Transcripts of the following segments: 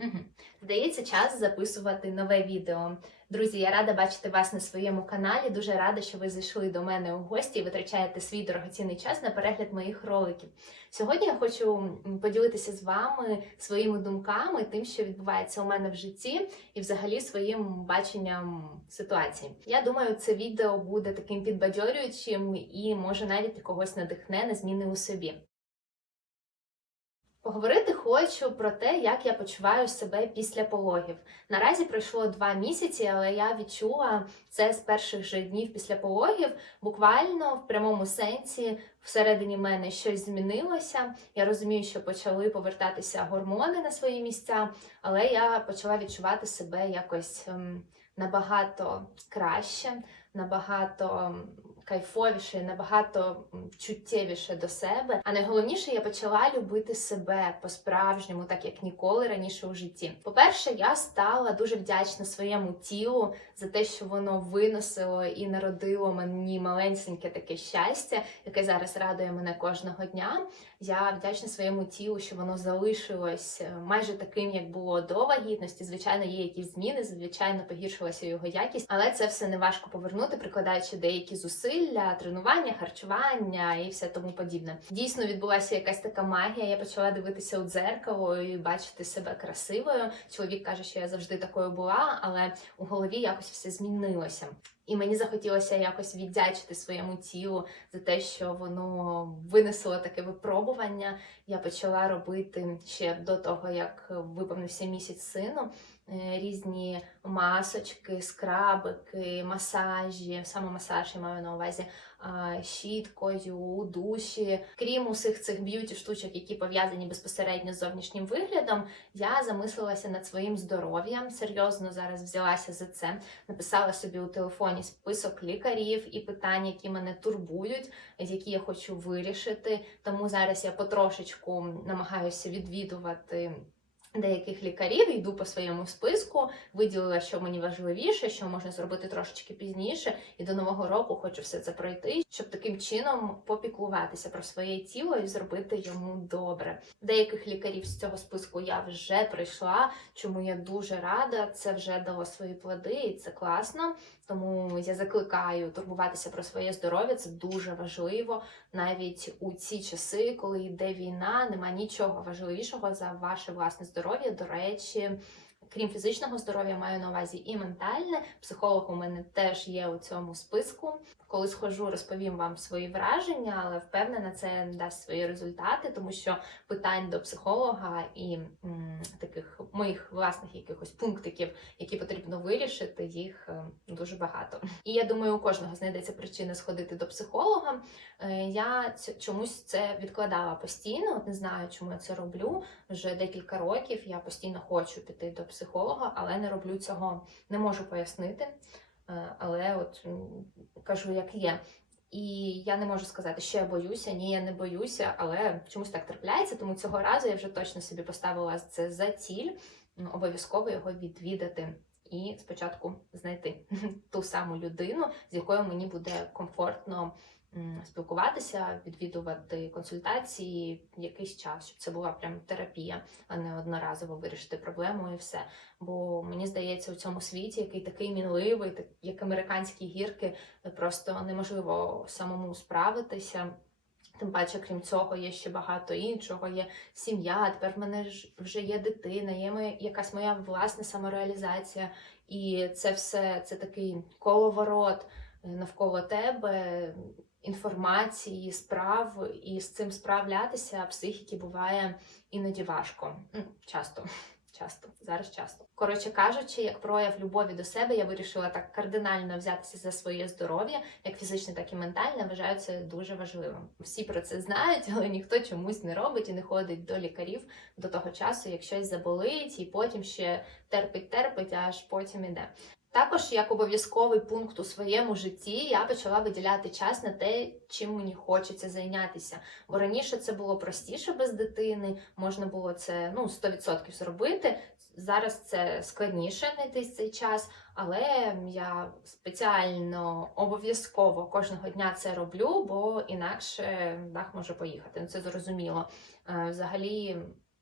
Угу. Здається, час записувати нове відео. Друзі, я рада бачити вас на своєму каналі. Дуже рада, що ви зайшли до мене у гості і витрачаєте свій дорогоцінний час на перегляд моїх роликів. Сьогодні я хочу поділитися з вами своїми думками, тим, що відбувається у мене в житті, і взагалі своїм баченням ситуації. Я думаю, це відео буде таким підбадьорюючим і може навіть когось надихне на зміни у собі. Поговорити хочу про те, як я почуваю себе після пологів. Наразі пройшло два місяці, але я відчула це з перших же днів після пологів. Буквально в прямому сенсі всередині мене щось змінилося. Я розумію, що почали повертатися гормони на свої місця, але я почала відчувати себе якось ем, набагато краще, набагато ем, кайфовіше, набагато чуттєвіше до себе. А найголовніше, я почала любити себе по-справжньому, так як ніколи раніше у житті. По-перше, я стала дуже вдячна своєму тілу за те, що воно виносило і народило мені маленьке таке щастя, яке зараз радує мене кожного дня. Я вдячна своєму тілу, що воно залишилось е, майже таким, як було до вагітності. Звичайно, є якісь зміни, звичайно, погіршилася його якість, але це все не важко повернути, прикладаючи деякі зусилля, тренування, харчування і все тому подібне. Дійсно відбулася якась така магія. Я почала дивитися у дзеркало і бачити себе красивою. Чоловік каже, що я завжди такою була, але у голові якось все змінилося. І мені захотілося якось віддячити своєму тілу за те, що воно винесло таке випробування. Я почала робити ще до того, як виповнився місяць сину. Е, Різні масочки, скрабики, масажі, саме масаж я маю на увазі щіткою, душі. Крім усіх цих б'юті штучок, які пов'язані безпосередньо з зовнішнім виглядом, я замислилася над своїм здоров'ям. Серйозно зараз взялася за це. Написала собі у телефоні список лікарів і питань, які мене турбують, які я хочу вирішити. Тому зараз я потрошечку намагаюся відвідувати. Деяких лікарів йду по своєму списку, виділила, що мені важливіше, що можна зробити трошечки пізніше, і до нового року хочу все це пройти, щоб таким чином попіклуватися про своє тіло і зробити йому добре. Деяких лікарів з цього списку я вже пройшла, чому я дуже рада. Це вже дало свої плоди, і це класно. Тому я закликаю турбуватися про своє здоров'я. Це дуже важливо. Навіть у ці часи, коли йде війна, нема нічого важливішого за ваше власне здоров'я. До речі, крім фізичного здоров'я, маю на увазі і ментальне. Психолог у мене теж є у цьому списку. Коли схожу, розповім вам свої враження, але впевнена, це дасть свої результати, тому що питань до психолога і м, таких моїх власних якихось пунктиків, які потрібно вирішити, їх е, дуже багато. І я думаю, у кожного знайдеться причина сходити до психолога. Е, Я чомусь це відкладала постійно. От не знаю, чому я це роблю. Вже декілька років я постійно хочу піти до психолога, але не роблю цього, не можу пояснити. Е, Але от кажу, як є. І я не можу сказати, що я боюся, ні, я не боюся, але чомусь так трапляється. Тому цього разу я вже точно собі поставила це за ціль обов'язково його відвідати. І спочатку знайти ту саму людину, з якою мені буде комфортно спілкуватися, відвідувати консультації якийсь час, щоб це була прям терапія, а не одноразово вирішити проблему і все. Бо мені здається, у цьому світі, який такий мінливий, як американські гірки, просто неможливо самому справитися. Тим паче, крім цього, є ще багато іншого. Є сім'я, тепер в мене вже є дитина, є моя, якась моя власна самореалізація. І це все це такий коловорот е, навколо тебе, інформації, справ, і з цим справлятися психіки буває іноді важко. Часто. Часто, зараз часто. Коротше кажучи, як прояв любові до себе, я вирішила так кардинально взятися за своє здоров'я, як фізичне, так і ментальне. Вважаю це дуже важливим. Всі про це знають, але ніхто чомусь не робить і не ходить до лікарів до того часу, як щось заболить, і потім ще терпить, терпить, аж потім іде. Також, як обов'язковий пункт у своєму житті, я почала виділяти час на те, чим мені хочеться зайнятися. Бо раніше це було простіше без дитини, можна було це ну 100% зробити. Зараз це складніше знайти цей час, але я спеціально обов'язково кожного дня це роблю, бо інакше дах може поїхати. Ну це зрозуміло. Е, Взагалі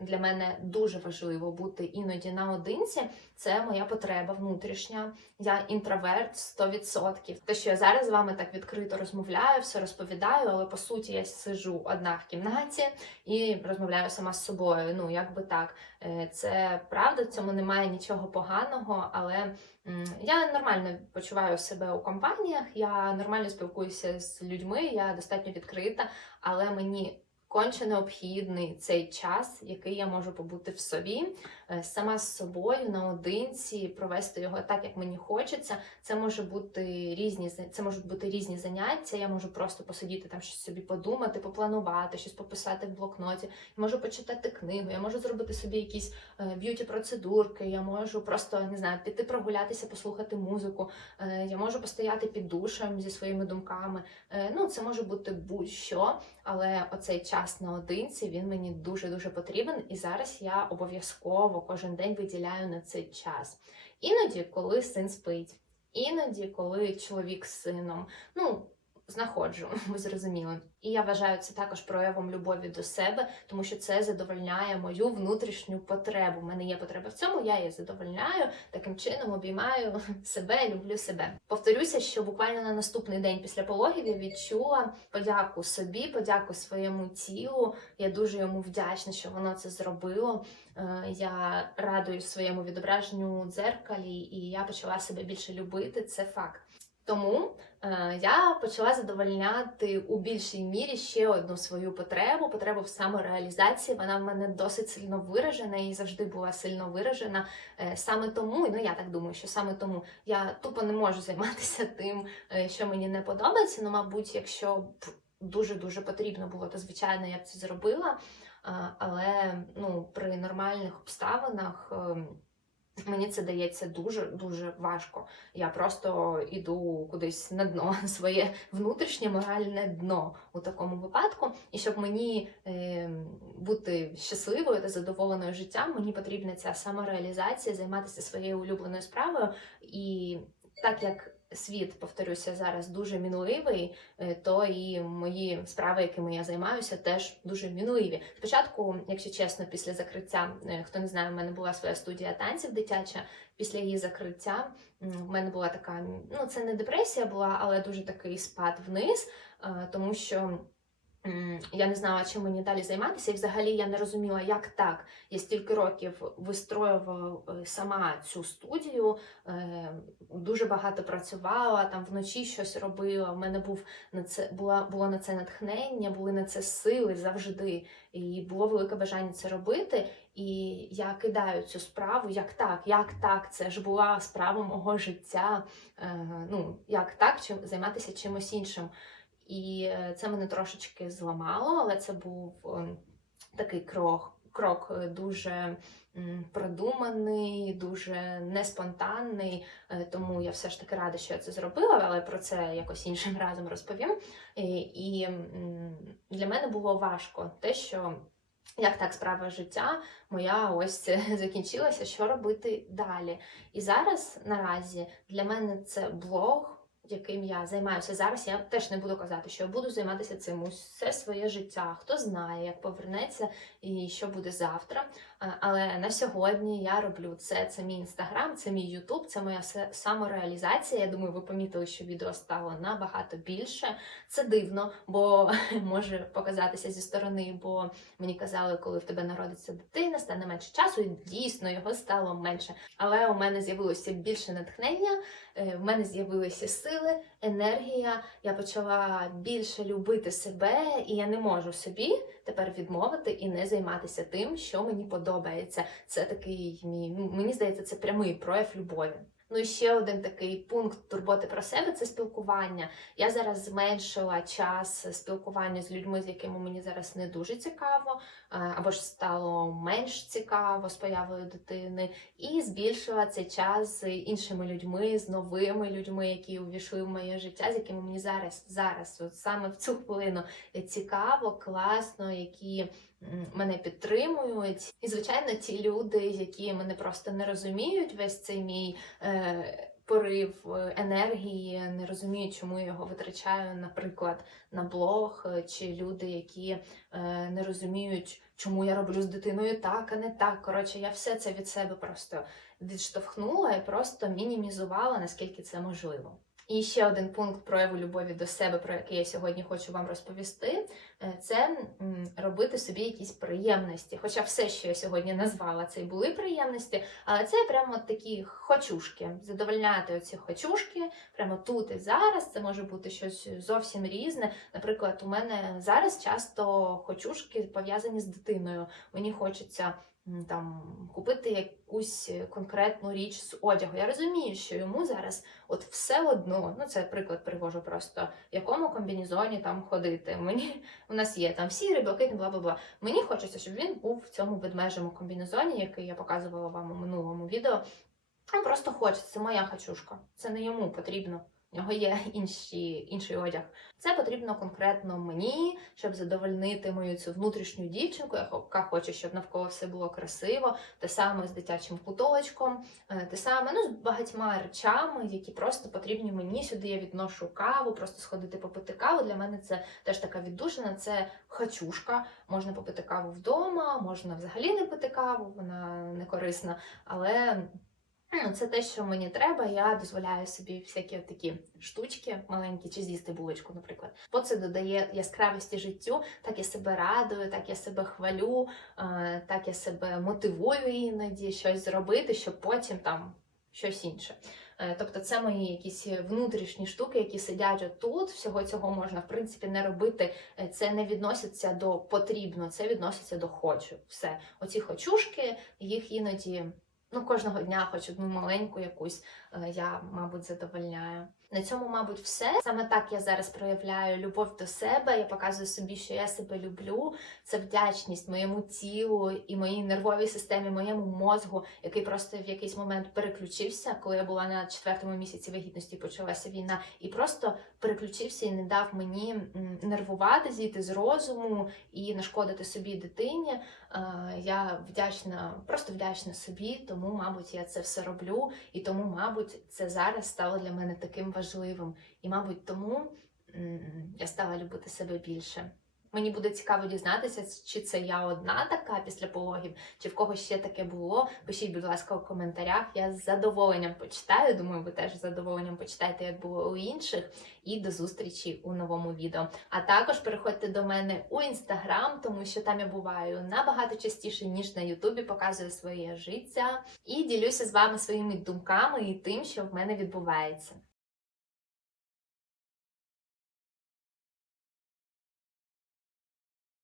для мене дуже важливо бути іноді наодинці. Це моя потреба внутрішня. Я інтроверт 100%. Те, що я зараз з вами так відкрито розмовляю, все розповідаю, але по суті я сиджу одна в кімнаті і розмовляю сама з собою. Ну як би так, Е, це правда, в цьому немає нічого поганого, але я нормально почуваю себе у компаніях, я нормально спілкуюся з людьми, я достатньо відкрита, але мені конче необхідний цей час, який я можу побути в собі, сама з собою наодинці, провести його так, як мені хочеться. Це може бути різні це можуть бути різні заняття. Я можу просто посидіти там щось собі подумати, попланувати, щось пописати в блокноті. Я можу почитати книгу, я можу зробити собі якісь б'юті процедурки. Я можу просто не знаю, піти прогулятися, послухати музику. Е, я можу постояти під душем зі своїми думками. Е, ну, це може бути будь-що, але оцей час наодинці він мені дуже дуже потрібен, і зараз я обов'язково кожен день виділяю на цей час. Іноді, коли син спить, іноді, коли чоловік з сином. Ну, знаходжу, ви зрозуміли. І я вважаю це також проявом любові до себе, тому що це задовольняє мою внутрішню потребу. У мене є потреба в цьому, я її задовольняю, таким чином обіймаю себе, люблю себе. Повторюся, що буквально на наступний день після пологів я відчула подяку собі, подяку своєму тілу. Я дуже йому вдячна, що воно це зробило. Е, я радую своєму відображенню дзеркалі, і я почала себе більше любити. Це факт. Тому е, я почала задовольняти у більшій мірі ще одну свою потребу потребу в самореалізації. Вона в мене досить сильно виражена і завжди була сильно виражена. Е, саме тому, ну я так думаю, що саме тому я тупо не можу займатися тим, е, що мені не подобається. Ну, мабуть, якщо б дуже дуже потрібно було, то звичайно я б це зробила. Але ну, при нормальних обставинах. Мені це дається дуже-дуже важко. Я просто іду кудись на дно, своє внутрішнє моральне дно у такому випадку. І щоб мені е, бути щасливою та задоволеною життям, мені потрібна ця самореалізація, займатися своєю улюбленою справою. І так як світ, повторюся, зараз дуже мінливий, е, то і мої справи, якими я займаюся, теж дуже мінливі. Спочатку, якщо чесно, після закриття, е, хто не знає, в мене була своя студія танців дитяча. Після її закриття в мене була така, ну це не депресія була, але дуже такий спад вниз, е, тому що. Я не знала, чим мені далі займатися, і взагалі я не розуміла, як так. Я стільки років вистроювала е, сама цю студію, е, дуже багато працювала, там вночі щось робила. В мене був на це була було на це натхнення, були на це сили завжди. І було велике бажання це робити. І я кидаю цю справу, як так, як так, це ж була справа мого життя. Е, ну як так, чим займатися чимось іншим. І е, це мене трошечки зламало, але це був ем, такий крок, крок е, дуже продуманий, дуже неспонтанний. Е, тому я все ж таки рада, що я це зробила, але про це якось іншим разом розповім. І для мене було важко те, що. Як так справа життя моя ось закінчилася, що робити далі? І зараз наразі для мене це блог, яким я займаюся зараз, я теж не буду казати, що я буду займатися цим усе своє життя. Хто знає, як повернеться і що буде завтра. Але на сьогодні я роблю це. Це мій інстаграм, це мій Ютуб, це моя самореалізація. Я думаю, ви помітили, що відео стало набагато більше. Це дивно, бо може показатися зі сторони, бо мені казали, коли в тебе народиться дитина, стане менше часу, і дійсно його стало менше. Але у мене з'явилося більше натхнення, е, в мене з'явилися сили, енергія. Я почала більше любити себе, і я не можу собі тепер відмовити і не займатися тим, що мені подобається. Це такий мій, мені здається, це прямий прояв любові. Ну і ще один такий пункт турботи про себе це спілкування. Я зараз зменшила час спілкування з людьми, з якими мені зараз не дуже цікаво, е, або ж стало менш цікаво з появою дитини, і збільшила цей час з іншими людьми, з новими людьми, які увійшли в моє життя, з якими мені зараз, зараз, от саме в цю хвилину цікаво, класно, які мене підтримують. І, звичайно, ті люди, які мене просто не розуміють, весь цей мій е, порив е, енергії, не розумію, чому я його витрачаю, наприклад, на блог, е, чи люди, які е, не розуміють, чому я роблю з дитиною так, а не так. Коротше, я все це від себе просто відштовхнула і просто мінімізувала, наскільки це можливо. І ще один пункт прояву любові до себе, про який я сьогодні хочу вам розповісти, е, це робити собі якісь приємності. Хоча все, що я сьогодні назвала, це і були приємності, але це прямо от такі хочушки. Задовольняти оці хочушки прямо тут і зараз. Це може бути щось зовсім різне. Наприклад, у мене зараз часто хочушки пов'язані з дитиною. Мені хочеться там купити якусь конкретну річ з одягу. Я розумію, що йому зараз от все одно, ну це приклад привожу просто, в якому комбінезоні там ходити. Мені у нас є там сірий, блакитний, бла бла бла. Мені хочеться, щоб він був в цьому ведмежому комбінезоні, який я показувала вам у минулому відео. Ну, просто хочеться, це моя хачушка. Це не йому потрібно. У нього є інші, інший одяг. Це потрібно конкретно мені, щоб задовольнити мою цю внутрішню дівчинку, яка хоче, щоб навколо все було красиво, те саме з дитячим куточком, е, те саме ну, з багатьма речами, які просто потрібні мені. Сюди я відношу каву, просто сходити попити каву. Для мене це теж така віддушина, це хачушка. Можна попити каву вдома, можна взагалі не пити каву, вона не корисна, але. Ну, Це те, що мені треба. Я дозволяю собі всякі такі штучки маленькі, чи з'їсти булочку, наприклад. Бо це додає яскравості життю. Так я себе радую, так я себе хвалю, е, так я себе мотивую іноді щось зробити, щоб потім там щось інше. Е, Тобто, це мої якісь внутрішні штуки, які сидять отут. Всього цього можна в принципі не робити. Е, Це не відноситься до потрібно, це відноситься до хочу. Все, оці хочушки, їх іноді. Ну, кожного дня хоч одну маленьку якусь е, я, мабуть, задовольняю. На цьому, мабуть, все. Саме так я зараз проявляю любов до себе. Я показую собі, що я себе люблю. Це вдячність моєму тілу і моїй нервовій системі, моєму мозгу, який просто в якийсь момент переключився, коли я була на четвертому місяці вагітності, почалася війна, і просто переключився і не дав мені нервувати, зійти з розуму і нашкодити собі дитині. Е, Я вдячна, просто вдячна собі, тому, мабуть, я це все роблю, і тому, мабуть, це зараз стало для мене таким важливим. І, мабуть, тому я стала любити себе більше. Мені буде цікаво дізнатися, чи це я одна така після пологів, чи в когось ще таке було. Пишіть, будь ласка, у коментарях. Я з задоволенням почитаю. Думаю, ви теж з задоволенням почитаєте, як було у інших. І до зустрічі у новому відео. А також переходьте до мене у інстаграм, тому що там я буваю набагато частіше, ніж на Ютубі, показую своє життя і ділюся з вами своїми думками і тим, що в мене відбувається.